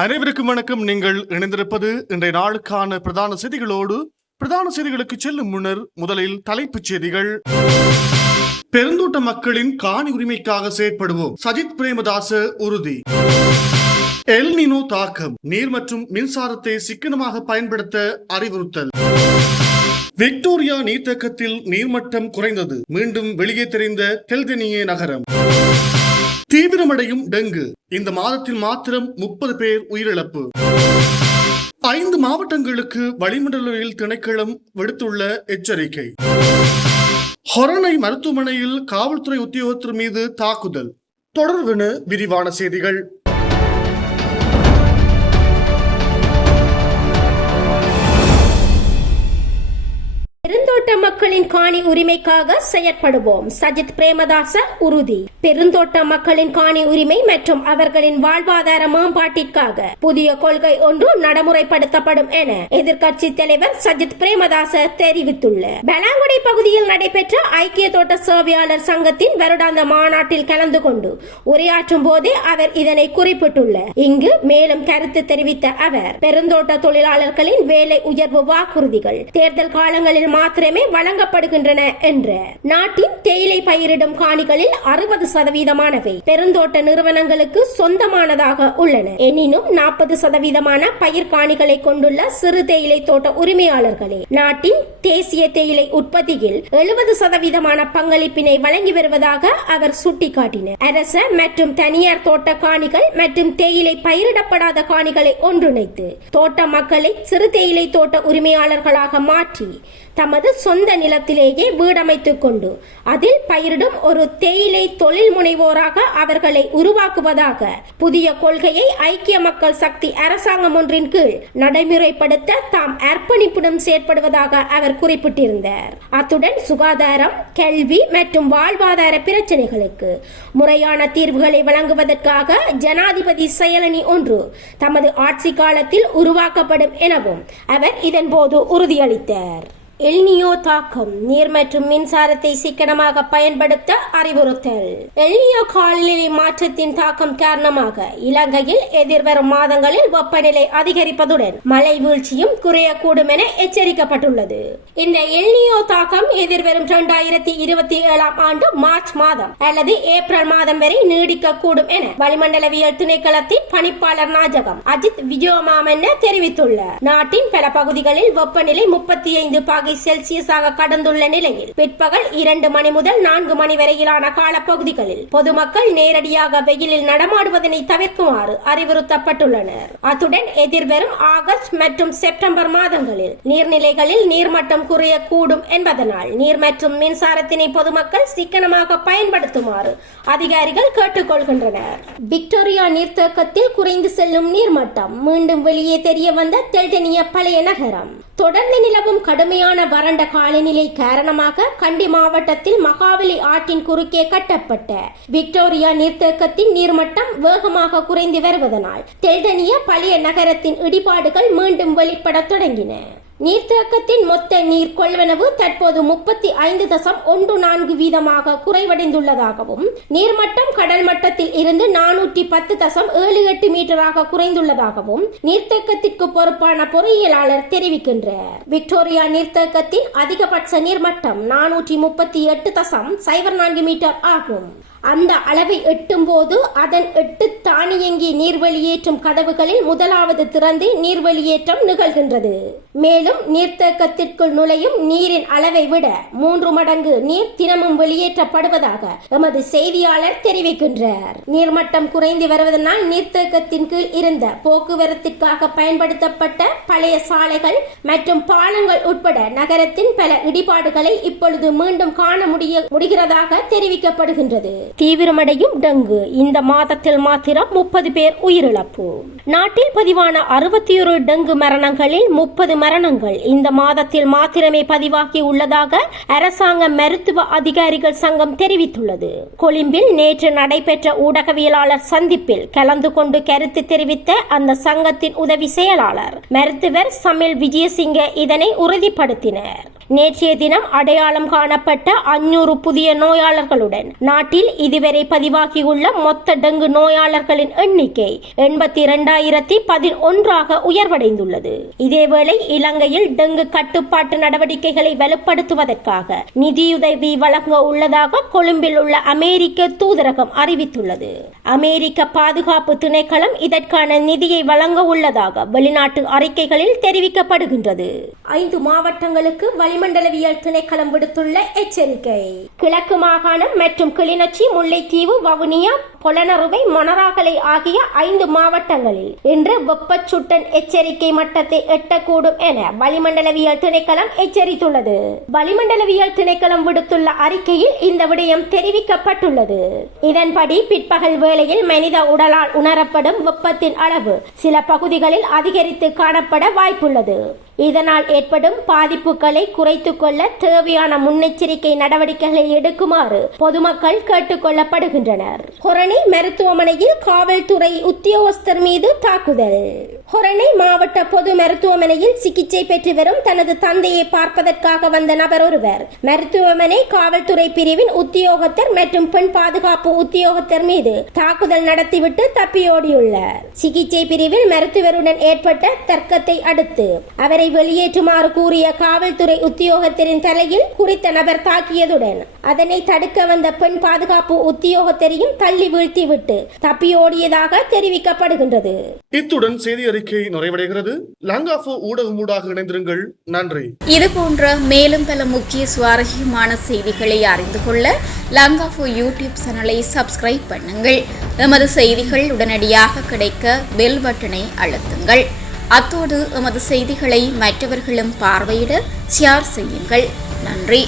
அனைவருக்கும் வணக்கம். நீங்கள் இணைந்திருப்பது இன்றைய நாளுக்கான பிரதான செய்திகளோடு. பிரதான செய்திகளுக்கு செல்லும் முன்னர் முதலில் தலைப்புச் செய்திகள். பெருந்தோட்ட மக்களின் காணி உரிமைக்காக செயற்படுவோம், சஜித் பிரேமதாச உறுதி. எல் நினோ தாக்கம், நீர் மற்றும் மின்சாரத்தை சிக்கனமாக பயன்படுத்த அறிவுறுத்தல். விக்டோரியா நீர்த்தேக்கத்தில் நீர்மட்டம் குறைந்தது, மீண்டும் வெளியே தெரிந்த தெல்தெனியே நகரம். தீவிரமடையும் டெங்கு, இந்த மாதத்தில் மாத்திரம் 30 பேர் உயிரிழப்பு. 5 மாவட்டங்களுக்கு வளிமண்டலவியல் திணைக்களம் விடுத்துள்ள எச்சரிக்கை. ஹொரணை மருத்துவமனையில் காவல்துறை உத்தியோகத்தர் மீது தாக்குதல். தொடர்பென விரிவான செய்திகள். பெருந்தோட்ட மக்களின் காணி உரிமைக்காக செயற்படுவோம், சஜித் பிரேமதாச உறுதி. பெருந்தோட்ட மக்களின் காணி உரிமை மற்றும் அவர்களின் வாழ்வாதார மேம்பாட்டிற்காக புதிய கொள்கை ஒன்று நடைமுறைப்படுத்தப்படும் என எதிர்க்கட்சி தலைவர் சஜித் பிரேமதாச தெரிவித்துள்ளார். பலாங்குடி பகுதியில் நடைபெற்ற ஐக்கிய தோட்ட சேவையாளர் சங்கத்தின் வருடாந்த மாநாட்டில் கலந்து கொண்டு உரையாற்றும் போதே அவர் இதனை குறிப்பிட்டுள்ளார். இங்கு மேலும் கருத்து தெரிவித்த அவர், பெருந்தோட்ட தொழிலாளர்களின் வேலை உயர்வு வாக்குறுதிகள் தேர்தல் காலங்களில் மாத்திரமே வழங்கப்படுகின்றன என்ற. நாட்டின் தேயிலை பயிரிடும் காணிகளில் 60% பெருந்தோட்ட நிறுவனங்களுக்கு சொந்தமானதாக உள்ளன. எனினும் 40% பயிர் காணிகளை கொண்டுள்ள சிறு தேயிலை தோட்ட உரிமையாளர்களே நாட்டின் தேசிய தேயிலை உற்பத்தியில் 70% பங்களிப்பினை வழங்கி வருவதாக அவர் சுட்டிக்காட்டினார். அரச மற்றும் தனியார் தோட்ட காணிகள் மற்றும் தேயிலை பயிரிடப்படாத காணிகளை ஒன்றிணைத்து தோட்ட மக்களை சிறு தேயிலை தோட்ட உரிமையாளர்களாக மாற்றி தமது சொந்த நிலத்திலேயே வீடமைத்துக் கொண்டு அதில் பயிரிடும் ஒரு தேயிலை தொழில் முனைவோராக அவர்களை உருவாக்குவதாக புதிய கொள்கையை ஐக்கிய மக்கள் சக்தி அரசாங்கம் ஒன்றின் கீழ் நடைமுறைப்படுத்த தாம் அர்ப்பணிப்புடன் செயற்படுவதாக அவர் குறிப்பிட்டிருந்தார். அத்துடன் சுகாதாரம், கல்வி மற்றும் வாழ்வாதார பிரச்சனைகளுக்கு முறையான தீர்வுகளை வழங்குவதற்காக ஜனாதிபதி செயலணி ஒன்று தமது ஆட்சி காலத்தில் உருவாக்கப்படும் எனவும் அவர் இதன்போது உறுதியளித்தார். எல் நினோ தாக்கம், நீர் மற்றும் மின்சாரத்தை சிக்கனமாக பயன்படுத்த அறிவுறுத்தல். எல் நினோ காலநிலை மாற்றத்தின் தாக்கம் காரணமாக இலங்கையில் எதிர்வரும் மாதங்களில் வெப்பநிலை அதிகரிப்பதுடன் மழை வீழ்ச்சியும் குறையக்கூடும் என எச்சரிக்கப்பட்டுள்ளது. இந்த எல் நினோ தாக்கம் எதிர்வரும் 2027 ஆண்டு மார்ச் மாதம் அல்லது ஏப்ரல் மாதம் வரை நீடிக்கக்கூடும் என வளிமண்டலவியல் திணைக்களத்தின் பணிப்பாளர் நாஜகம் அஜித் விஜயமாமன்ன தெரிவித்துள்ளார். நாட்டின் பல பகுதிகளில் வெப்பநிலை 35 செல்சியஸாக கடந்துள்ள நிலையில் பிற்பகல் 2 மணி முதல் 4 மணி வரையிலான காலப்பகுதிகளில் பொதுமக்கள் நேரடியாக வெயிலில் நடமாடுவதனை தவிர்க்குமாறு அறிவுறுத்தப்பட்டுள்ளனர். அத்துடன் எதிர்வரும் ஆகஸ்ட் மற்றும் செப்டம்பர் மாதங்களில் நீர்நிலைகளில் நீர்மட்டம் குறையக்கூடும் என்பதனால் நீர் மற்றும் மின்சாரத்தினை பொதுமக்கள் சிக்கனமாக பயன்படுத்துமாறு அதிகாரிகள் கேட்டுக்கொள்கின்றனர். விக்டோரியா நீர்த்தேக்கத்தில் குறைந்து செல்லும் நீர்மட்டம், மீண்டும் வெளியே தெரிய வந்த தெல்தெனிய பழைய நகரம். தொடர்ந்து நிலவும் கடுமையான வறண்ட காலநிலை காரணமாக கண்டி மாவட்டத்தில் மகாவலி ஆற்றின் குறுக்கே கட்டப்பட்ட விக்டோரியா நீர்த்தேக்கத்தின் நீர்மட்டம் வேகமாக குறைந்து வருவதனால் தெல்தெனிய பழைய நகரத்தின் இடிபாடுகள் மீண்டும் வெளிப்பட தொடங்கின. நீர்த்தேக்கத்தின் மொத்த நீர் கொள்வனவு தற்போது 35.14% குறைவடைந்துள்ளதாகவும் நீர்மட்டம் கடல் மட்டத்தில் இருந்து 410.78 மீட்டராக குறைந்துள்ளதாகவும் நீர்த்தேக்கத்திற்கு பொறுப்பான பொறியியலாளர் தெரிவிக்கின்றார். விக்டோரியா நீர்த்தேக்கத்தின் அதிகபட்ச நீர்மட்டம் 438.04 மீட்டர் ஆகும். அந்த அளவை எட்டும் போது அதன் 8 தானியங்கி நீர் வெளியேற்றும் கதவுகளில் முதலாவது திறந்து நீர் வெளியேற்றம் நிகழ்கின்றது. மேலும் நீர்த்தேக்கத்திற்குள் நுழையும் நீரின் அளவை விட 3 மடங்கு நீர் தினமும் வெளியேற்றப்படுவதாக எமது செய்தியாளர் தெரிவிக்கின்றார். நீர்மட்டம் குறைந்து வருவதனால் நீர்த்தேக்கத்தின் கீழ் இருந்த போக்குவரத்திற்காக பயன்படுத்தப்பட்ட பழைய சாலைகள் மற்றும் பாலங்கள் உட்பட நகரத்தின் பல இடிபாடுகளை இப்பொழுது மீண்டும் காண முடிகிறதாக தெரிவிக்கப்படுகின்றது. தீவிரமடையும் டெங்கு, இந்த மாதத்தில் மாத்திரம் 30 பேர் உயிரிழப்பு. நாட்டில் பதிவான 61 டெங்கு மரணங்களில் 30 மரணங்கள் இந்த மாதத்தில் மாத்திரமே பதிவாகி உள்ளதாக அரசாங்க மருத்துவ அதிகாரிகள் சங்கம் தெரிவித்துள்ளது. கொழும்பில் நேற்று நடைபெற்ற ஊடகவியலாளர் சந்திப்பில் கலந்து கொண்டு கருத்து தெரிவித்த அந்த சங்கத்தின் உதவி செயலாளர் மருத்துவர் சமில் விஜயசிங்க இதனை உறுதிப்படுத்தினர். நேற்றைய தினம் அடையாளம் காணப்பட்ட 500 புதிய நோயாளர்களுடன் நாட்டில் இதுவரை பதிவாகியுள்ள மொத்த டெங்கு நோயாளர்களின் எண்ணிக்கை 82,011 உயர்வடைந்துள்ளது. இதேவேளை இலங்கையில் டெங்கு கட்டுப்பாட்டு நடவடிக்கைகளை வலுப்படுத்துவதற்காக நிதியுதவி வழங்க உள்ளதாக கொழும்பில் உள்ள அமெரிக்க தூதரகம் அறிவித்துள்ளது. அமெரிக்க பாதுகாப்பு திணைக்களம் இதற்கான நிதியை வழங்க உள்ளதாக வெளிநாட்டு அறிக்கைகளில் தெரிவிக்கப்படுகின்றது. 5 மாவட்டங்களுக்கு வளிமண்டலவியல் திணைக்களம் விடுத்துள்ள எச்சரிக்கை. கிழக்கு மாகாணம் மற்றும் கிளிநொச்சி, முல்லைத்தீவு, வவுனியா, பொலனறுவை, மொனராகலை ஆகிய 5 மாவட்டங்களில் இன்று வெப்பச்சுட்டன் எச்சரிக்கை மட்டத்தை எட்டக்கூடும் என வளிமண்டலவியல் திணைக்களம் எச்சரித்துள்ளது. வளிமண்டலவியல் திணைக்களம் விடுத்துள்ள அறிக்கையில் இந்த விடயம் தெரிவிக்கப்பட்டுள்ளது. இதன்படி பிற்பகல் வேளையில் மனித உடலால் உணரப்படும் வெப்பத்தின் அளவு சில பகுதிகளில் அதிகரித்து காணப்பட வாய்ப்புள்ளது. இதனால் ஏற்படும் பாதிப்புகளை குறைத்துக் கொள்ள தேவையான முன்னெச்சரிக்கை நடவடிக்கைகளை எடுக்குமாறு பொதுமக்கள் கேட்டுக் கொள்ளப்படுகின்றனர். ஹொரணை மருத்துவமனையில் காவல்துறை உத்தியோகஸ்தர் மீது தாக்குதல். ஹொரணை மாவட்ட பொது மருத்துவமனையில் சிகிச்சை பெற்று வரும் தனது தந்தையை பார்ப்பதற்காக வந்த நபர் ஒருவர் மருத்துவமனை காவல்துறை பிரிவின் உத்தியோகத்தர் மற்றும் பெண் பாதுகாப்பு உத்தியோகத்தர் மீது தாக்குதல் நடத்திவிட்டு தப்பியோடியுள்ளார். சிகிச்சை பிரிவில் மருத்துவருடன் ஏற்பட்ட தர்க்கத்தை அடுத்து அவரை வெளியேற்றுமாறு கூறிய காவல்துறை உத்தியோகத்தரின் தலையில் குறித்த நபர் தாக்கியதுடன் அதனை தடுக்க வந்த பெண் பாதுகாப்பு உத்தியோகத்தரையும் தள்ளி வீழ்த்திவிட்டு தப்பியோடியதாக தெரிவிக்கப்படுகின்றது. இத்துடன் செய்தி அறிக்கை நிறைவடைகிறது. லங்காஃபோ ஊடகமூடாக இணைந்திருங்கள். நன்றி. இதுபோன்ற மேலும் பல முக்கிய சுவாரஸ்யமான செய்திகளை அறிந்து கொள்ள லங்காஃபோ யூடியூப் சேனலை சப்ஸ்கிரைப் பண்ணுங்கள். எமது செய்திகள் உடனடியாக கிடைக்க பெல் பட்டனை அழுத்துங்கள். அத்தோடு எமது செய்திகளை மற்றவர்களும் பார்வையிட ஷேர் செய்யுங்கள். நன்றி.